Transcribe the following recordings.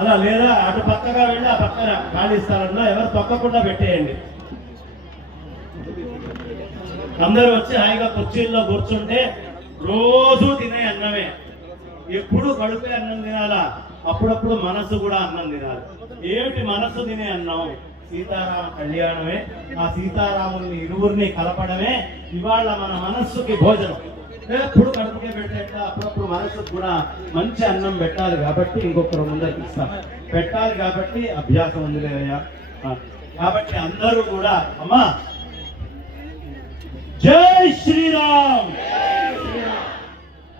అలా లేదా అటు పక్కగా వెళ్ళి ఆ పక్కన ఖాళీ స్థలంలో ఎవరు తొక్కకుండా పెట్టేయండి. అందరూ వచ్చి హాయిగా కుర్చీల్లో కూర్చుంటే రోజు తినే అన్నమే, ఎప్పుడు కడుపే అన్నం తినాలా, అప్పుడప్పుడు మనసు కూడా అన్నం తినాలి. ఏమిటి మనసు తినే అన్నం? సీతారామ కళ్యాణమే. ఆ సీతారాముల్ని ఇరువురిని కలపడమే ఇవాళ మన మనస్సుకి భోజనం. ఎప్పుడు కడుపుకే పెట్టేట అప్పుడప్పుడు మనసుకు కూడా మంచి అన్నం పెట్టాలి కాబట్టి ఇంకొకరు ముందరికి ఇస్తాం, పెట్టాలి కాబట్టి అభ్యాసం ఉంది లేదయ్యా. కాబట్టి అందరూ కూడా అమ్మా జై శ్రీరామ్.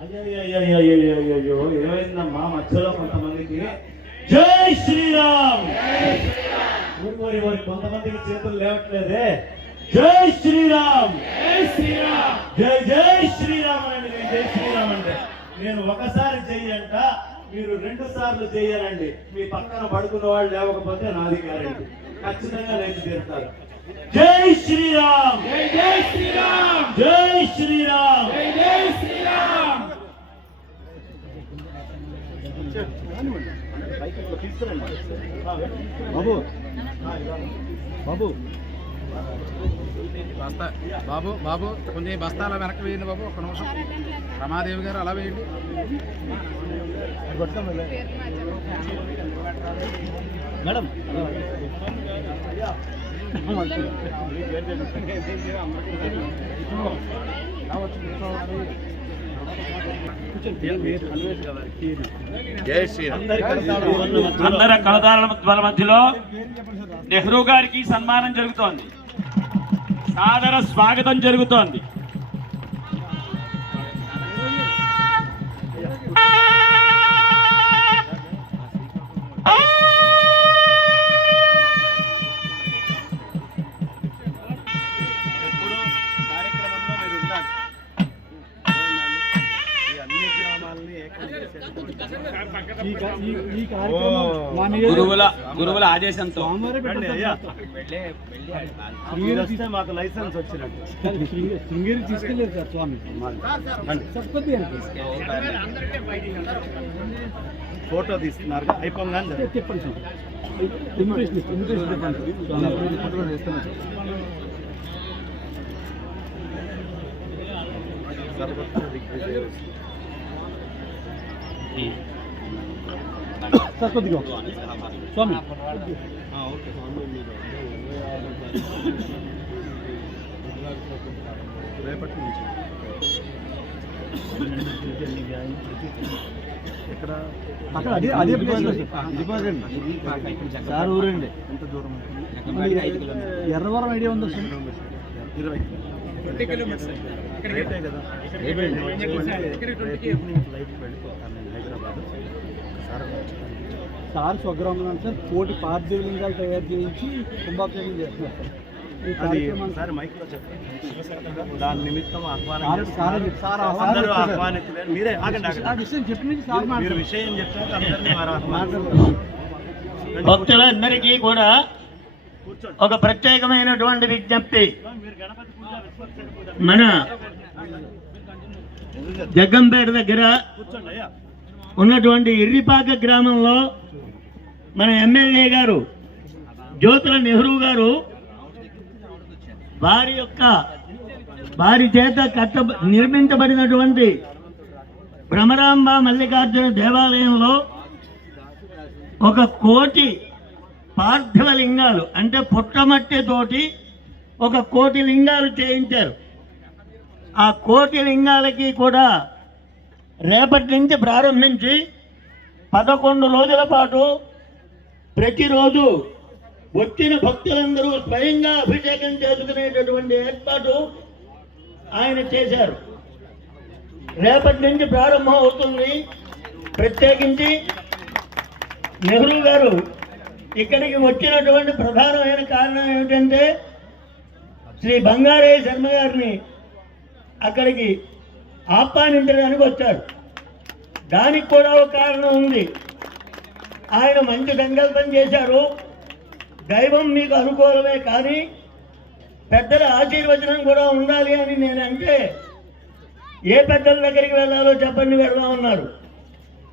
అయ్యో ఏమైందమ్మా మధ్యలో కొంతమందికి జై శ్రీరామ్, ఊరి కొంతమందికి చేతులు లేవట్లేదే. జై శ్రీరామ్, జై శ్రీరామ్, జై జై శ్రీరామ్ అండి. నేను జై శ్రీరామ్ అంటే నేను ఒకసారి చెయ్యంట, మీరు 2 సార్లు చెయ్యాలండి. మీ పక్కన పడుకున్న వాళ్ళు లేవకపోతే నాది గ్యారెంటీ, ఖచ్చితంగా లేచి తీరుతారు. జై శ్రీరామ్, జై జై శ్రీరామ్, జై శ్రీరామ్, జై జై శ్రీరామ్. బాబు బాబు బస్తా బాబు బాబు కొన్ని బస్తాల వెనక్కి వేయండి బాబు. ఒక్క నిమిషం. రమాదేవి గారు అలా వేయండి. మేడం అందరి కళాదారుల మధ్యలో నెహ్రూ గారికి సన్మానం జరుగుతోంది, సాదర స్వాగతం జరుగుతోంది. గురువుల ఆదేశంతో మాకు లైసెన్స్ వచ్చినట్టు శృంగేరి తీసుకెళ్ళారు సార్ స్వామి. ఫోటో తీస్తున్నారు అయిపోగానే చెప్పండి సార్. ఇన్విటేషన్ చెప్పండి. సార్ కొద్దిగా స్వామి రేపటి నుంచి ఇక్కడ అక్కడ అదే ప్లేస్ సార్ ఊరండి. ఎంత దూరం? ఎర్రవరం ఐడియా ఉందా సార్? 20 కిలోమీటర్స్ రేపే కదా. ఈవినింగ్ ఫ్లైట్కి వెళ్ళిపోతాను నేను హైదరాబాద్. సార్ స్వగ్రామం సార్ కోటి పార్థివలింగాలు తయారు చేయించి కుంభాభిషేకం చేస్తున్నారు సార్. ఈ కార్యక్రమం సార్ మైక్లో చెప్పండి. దాని నిమిత్తం ఆహ్వానితులే. మీరే విషయం చెప్పి సార్ మీరు విషయం చెప్పాక అందరినీ భక్తులందరికీ కూడా ఒక ప్రత్యేకమైనటువంటి విజ్ఞప్తి. మన జగ్గంపేట దగ్గర ఉన్నటువంటి ఇర్రిపాక గ్రామంలో మన ఎమ్మెల్యే గారు జ్యోతుల నెహ్రూ గారు వారి చేత నిర్మించబడినటువంటి భ్రమరాంబ మల్లికార్జున దేవాలయంలో 1 కోటి పార్థివ లింగాలు అంటే పుట్టమట్టితోటి 1 కోటి లింగాలు చేయించారు. ఆ కోటి లింగాలకి కూడా రేపటి నుంచి ప్రారంభించి 11 రోజుల పాటు ప్రతిరోజు వచ్చిన భక్తులందరూ స్వయంగా అభిషేకం చేసుకునేటటువంటి ఏర్పాటు ఆయన చేశారు. రేపటి నుంచి ప్రారంభం అవుతుంది. ప్రత్యేకించి నెహ్రూ గారు ఇక్కడికి వచ్చినటువంటి ప్రధానమైన కారణం ఏమిటంటే శ్రీ బంగారయ్య శర్మ గారిని అక్కడికి ఆహ్వానించడానికి వచ్చారు. దానికి కూడా ఒక కారణం ఉంది. ఆయన మంచి సంకల్పం చేశారు. దైవం మీకు అనుకూలమే కానీ పెద్దల ఆశీర్వచనం కూడా ఉండాలి అని నేనంటే ఏ పెద్దల దగ్గరికి వెళ్ళాలో చెప్పండి వెళ్దామన్నారు.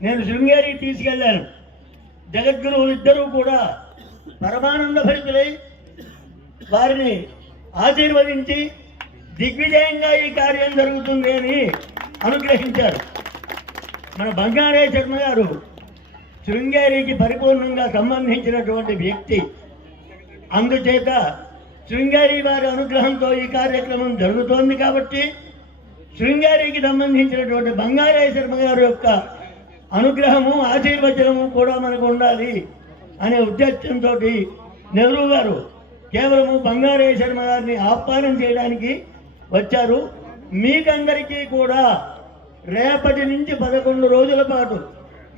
నేను శృంగేరికి తీసుకెళ్ళాను. జగద్గురువులు ఇద్దరూ కూడా పరమానంద భరితులై వారిని ఆశీర్వదించి దిగ్విజయంగా ఈ కార్యం జరుగుతుంది అని అనుగ్రహించారు. మన బంగారే శర్మ గారు శృంగేరికి పరిపూర్ణంగా సంబంధించినటువంటి వ్యక్తి. అందుచేత శృంగేరి వారి అనుగ్రహంతో ఈ కార్యక్రమం జరుగుతోంది కాబట్టి శృంగేరికి సంబంధించినటువంటి బంగారే శర్మ గారి యొక్క అనుగ్రహము ఆశీర్వచనము కూడా మనకు ఉండాలి అనే ఉద్దేశంతో నెహ్రూ గారు కేవలము బంగారే శర్మ గారిని ఆహ్వానం చేయడానికి వచ్చారు. మీకందరికీ కూడా రేపటి నుంచి 11 రోజుల పాటు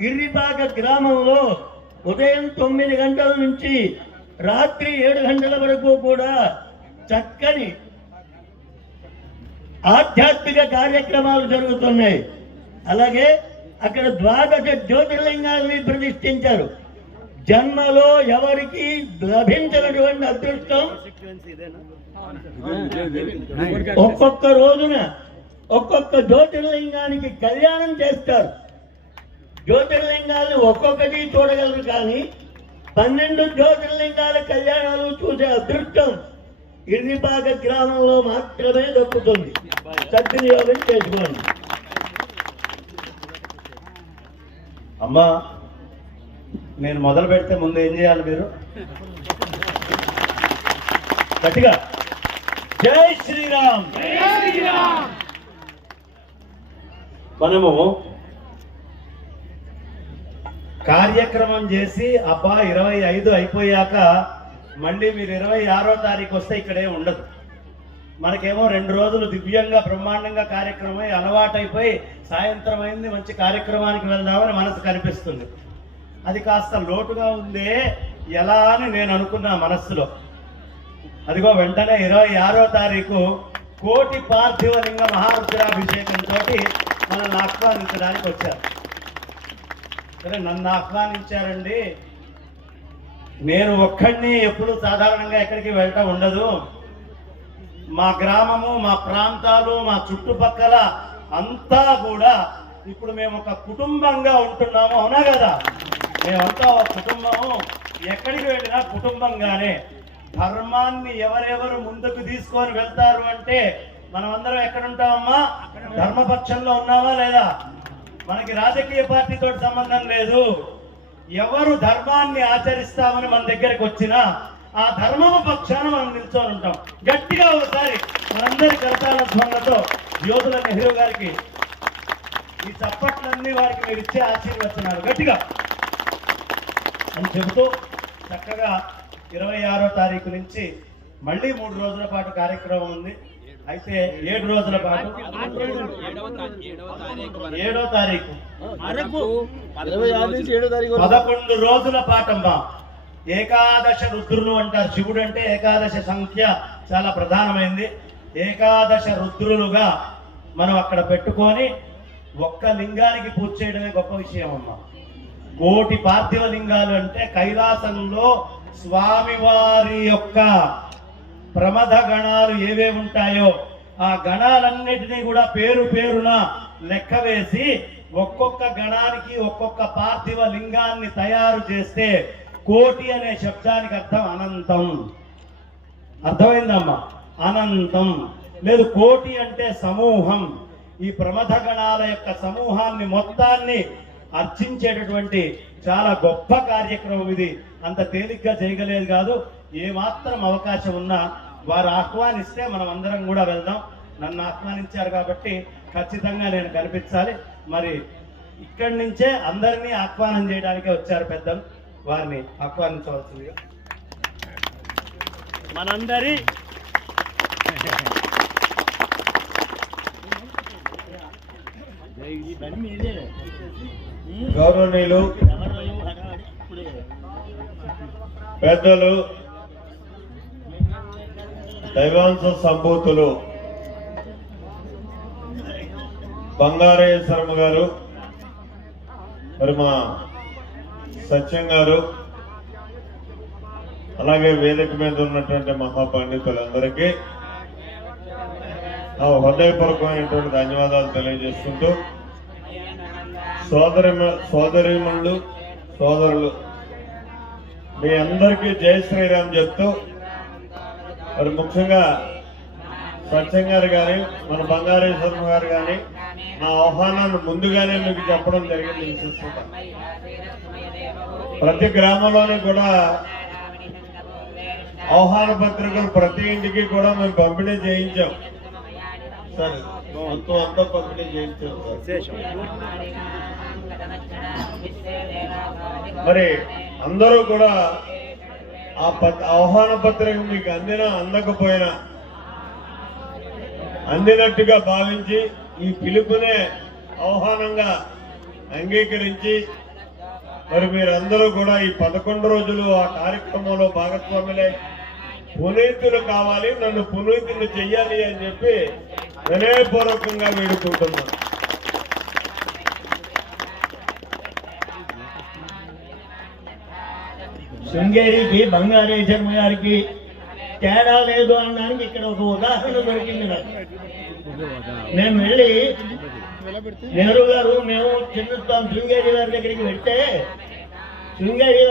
ఇర్రిపాక గ్రామంలో ఉదయం 9 గంటల నుంచి రాత్రి 7 గంటల వరకు కూడా చక్కని ఆధ్యాత్మిక కార్యక్రమాలు జరుగుతున్నాయి. అలాగే అక్కడ 12 జ్యోతిర్లింగాల్ని ప్రతిష్ఠించారు. జన్మలో ఎవరికి లభించినటువంటి అదృష్టం ఒక్కొక్క రోజున ఒక్కొక్క జ్యోతిర్లింగానికి కళ్యాణం చేస్తారు. జ్యోతిర్లింగాలు ఒక్కొక్కటి చూడగలరు, కానీ 12 జ్యోతిర్లింగాల కళ్యాణాలు చూసే అదృష్టం ఇర్రిపాక గ్రామంలో మాత్రమే దక్కుతుంది. సద్వినియోగం చేసుకోండి. అమ్మా, నేను మొదలు పెడితే ముందు ఏం చేయాలి మీరు? గట్టిగా జై శ్రీరామ్. మనము కార్యక్రమం చేసి అబ్బా 25 అయిపోయాక మళ్ళీ మీరు 26వ తారీఖు వస్తే ఇక్కడే ఉండదు. మనకేమో 2 రోజులు దివ్యంగా బ్రహ్మాండంగా కార్యక్రమం అలవాటైపోయి సాయంత్రం అయింది మంచి కార్యక్రమానికి వెళ్దామని మనసు కనిపిస్తుంది. అది కాస్త లోటుగా ఉందే ఎలా అని నేను అనుకున్నా మనస్సులో. అదిగో వెంటనే 26వ తారీఖు కోటి పార్థివ లింగ మహారుద్రాభిషేకంతో మనల్ని ఆహ్వానించడానికి వచ్చారు. సరే, నన్ను ఆహ్వానించారండి. నేను ఒక్కడిని ఎప్పుడు సాధారణంగా ఎక్కడికి వెళ్ళటం ఉండదు. మా గ్రామము, మా ప్రాంతాలు, మా చుట్టుపక్కల అంతా కూడా ఇప్పుడు మేము ఒక కుటుంబంగా ఉంటున్నాము. అవునా కదా? మేమంతా ఒక కుటుంబము. ఎక్కడికి వెళ్ళినా కుటుంబంగానే. ధర్మాన్ని ఎవరెవరు ముందుకు తీసుకొని వెళ్తారు అంటే మనమందరం ఎక్కడుంటామమ్మా? ధర్మపక్షంలో ఉన్నామా లేదా? మనకి రాజకీయ పార్టీతో సంబంధం లేదు. ఎవరు ధర్మాన్ని ఆచరిస్తామని మన దగ్గరికి వచ్చినా ఆ ధర్మము పక్షాన మనం నిల్చొని ఉంటాం. గట్టిగా ఒకసారి మనందరి కరతాళ ధ్వనులతో యోధుల నెహ్రూ గారికి ఈ చప్పట్లన్నీ వారికి మీరు ఇచ్చే ఆశీర్వచనాలు గట్టిగా అని చెబుతూ చక్కగా 26వ తారీఖు నుంచి మళ్ళీ 3 రోజుల పాటు కార్యక్రమం ఉంది. అయితే 7 రోజుల పాటు 7వ తారీఖు 11 రోజుల పాటమ్మా. ఏకాదశ రుద్రులు అంటారు. శివుడు అంటే ఏకాదశ సంఖ్య చాలా ప్రధానమైంది. ఏకాదశ రుద్రులుగా మనం అక్కడ పెట్టుకొని ఒక్క లింగానికి పూజ చేయడమే గొప్ప విషయం అమ్మా. కోటి పార్థివ లింగాలు అంటే కైలాసంలో స్వామివారి యొక్క ప్రమథ గణాలు ఏవేవి ఉంటాయో ఆ గణాలన్నిటినీ కూడా పేరు పేరున లెక్క వేసి ఒక్కొక్క గణానికి ఒక్కొక్క పార్థివ లింగాన్ని తయారు చేస్తే కోటి అనే శబ్దానికి అర్థం అనంతం. అర్థమైందమ్మా? అనంతం లేదు, కోటి అంటే సమూహం. ఈ ప్రమథ గణాల యొక్క సమూహాన్ని మొత్తాన్ని అర్చించేటటువంటి చాలా గొప్ప కార్యక్రమం ఇది. అంత తేలిగ్గా చేయగలేదు కాదు. ఏమాత్రం అవకాశం ఉన్నా వారు ఆహ్వానిస్తే మనం అందరం కూడా వెళ్దాం. నన్ను ఆహ్వానించారు కాబట్టి ఖచ్చితంగా నేను కనిపించాలి. మరి ఇక్కడి నుంచే అందరినీ ఆహ్వానం చేయడానికే వచ్చారు పెద్దలు. వారిని ఆహ్వానించవలసిందిగా మనందరి గౌరవనీయులు పెద్దలు దైవాంశ సంభూతులు బంగారయ్య శర్మ గారు, మరి మా సత్యం గారు, అలాగే వేదిక మీద ఉన్నటువంటి మహాపండితులందరికీ హృదయపూర్వకమైనటువంటి ధన్యవాదాలు తెలియజేసుకుంటూ సోదరిమణులు సోదరులు మీ అందరికీ జై శ్రీరామ్ చెప్తూ మరి ముఖ్యంగా సత్యం గారు కానీ మన బంగారేశ్వరం గారు కానీ నా ఆహ్వానాన్ని ముందుగానే మీకు చెప్పడం జరిగింది. విశిష్టత ప్రతి గ్రామంలోని కూడా ఆహ్వాన పత్రికలు ప్రతి ఇంటికి కూడా మేము పంపిణీ చేయించాం సార్. మొత్తం అంతా పంపిణీ చేయించాం సార్. మరి అందరూ కూడా ఆ ఆహ్వాన పత్రిక మీకు అందకపోయినా అందినట్టుగా భావించి ఈ పిలుపునే ఆహ్వానంగా అంగీకరించి మరి మీరందరూ కూడా ఈ 11 రోజులు ఆ కార్యక్రమంలో భాగస్వాములై పునీతులు కావాలి, నన్ను పునీతులు చెయ్యాలి అని చెప్పి వినయపూర్వకంగా వేడుకుంటున్నాను. శృంగేరికి బంగారేశ్వరం గారికి తేడా లేదు అనడానికి ఇక్కడ ఒక ఉదాహరణ దొరికింది నాకు. మేము వెళ్ళి నెహ్రూ గారు మేము చిన్నస్వామి శృంగేరి గారి దగ్గరికి వెళ్తే శృంగేరి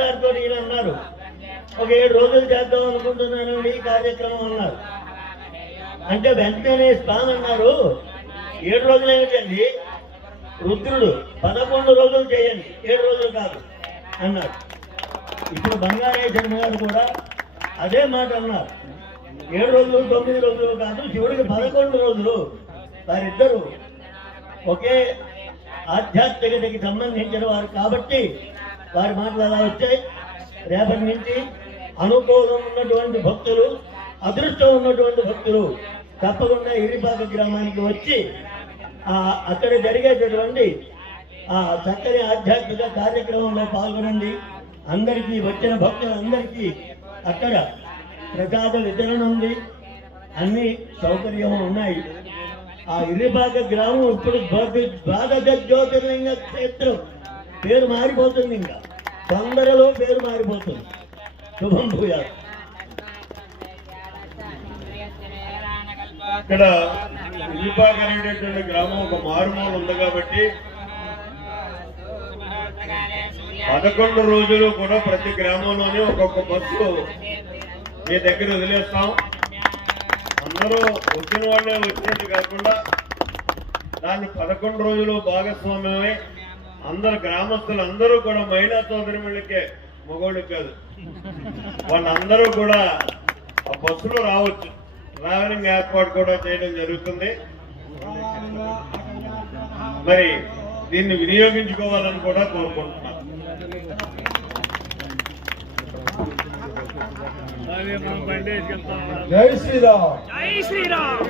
గారితో ఈయన అన్నారు, ఒక 7 రోజులు చేద్దాం అనుకుంటున్నానండి ఈ కార్యక్రమం అన్నారు. అంటే వెంటనే స్వామి అన్నారు, 7 రోజులు ఏమిటండి, రుద్రుడు 11 రోజులు చేయండి, 7 రోజులు కాదు అన్నారు. ఇప్పుడు బంగారేశ్వరం గారు కూడా అదే మాట అన్నారు. 7 రోజులు 9 రోజులు కాదు, శివుడికి 11 రోజులు. వారిద్దరూ ఒకే ఆధ్యాత్మికతకి సంబంధించిన వారు కాబట్టి వారి మాటలు అలా వచ్చాయి. రేపటి నుంచి అనుకూలం ఉన్నటువంటి భక్తులు, అదృష్టం ఉన్నటువంటి భక్తులు తప్పకుండా ఇరిపాక గ్రామానికి వచ్చి అక్కడ జరిగేటటువంటి ఆ చక్కని ఆధ్యాత్మిక కార్యక్రమంలో పాల్గొనండి. అందరికీ వచ్చిన భక్తులందరికీ అక్కడ ప్రసాద వితరణ ఉంది, అన్ని సౌకర్యం ఉన్నాయి. ఆ ఇరిపాక గ్రామం ఇప్పుడు ద్వాదశ జ్యోతిర్లింగ క్షేత్రం పేరు మారిపోతుంది, ఇంకా తొందరలో పేరు మారిపోతుంది. శుభం భూయాలు. ఇక్కడ ఇరిపాక అనేటటువంటి గ్రామం ఒక మారుమూల ఉంది కాబట్టి 11 రోజులు కూడా ప్రతి గ్రామంలోనే ఒక్కొక్క బస్సు మీ దగ్గర వదిలేస్తాం. అందరూ వచ్చిన వాళ్ళే వచ్చినట్టు కాకుండా దాన్ని 11 రోజులు భాగస్వామ్యమై అందరు గ్రామస్తులు అందరూ కూడా మహిళా సోదరిమణులకే, మగోళ్ళకి కాదు, వాళ్ళందరూ కూడా ఆ బస్సులో రావచ్చు. ట్రావెలింగ్ ఏర్పాటు కూడా చేయడం జరుగుతుంది. మరి దీన్ని వినియోగించుకోవాలని కూడా కోరుకుంటున్నాను. జై శ్రీరామ్. జై శ్రీరామ్.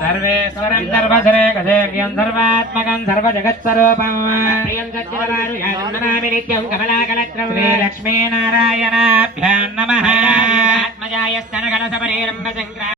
सर्वेश्वरं सर्वधरे गजेव्यं सर्वात्मकं सर्वजगत्स्वरूपं प्रियं सच्चिदानन्दं नित्यं कमलाकलत्रं श्रीलक्ष्मीनारायणाभ्यां नमः आत्मजाय स्तनगणसपरीरम्भ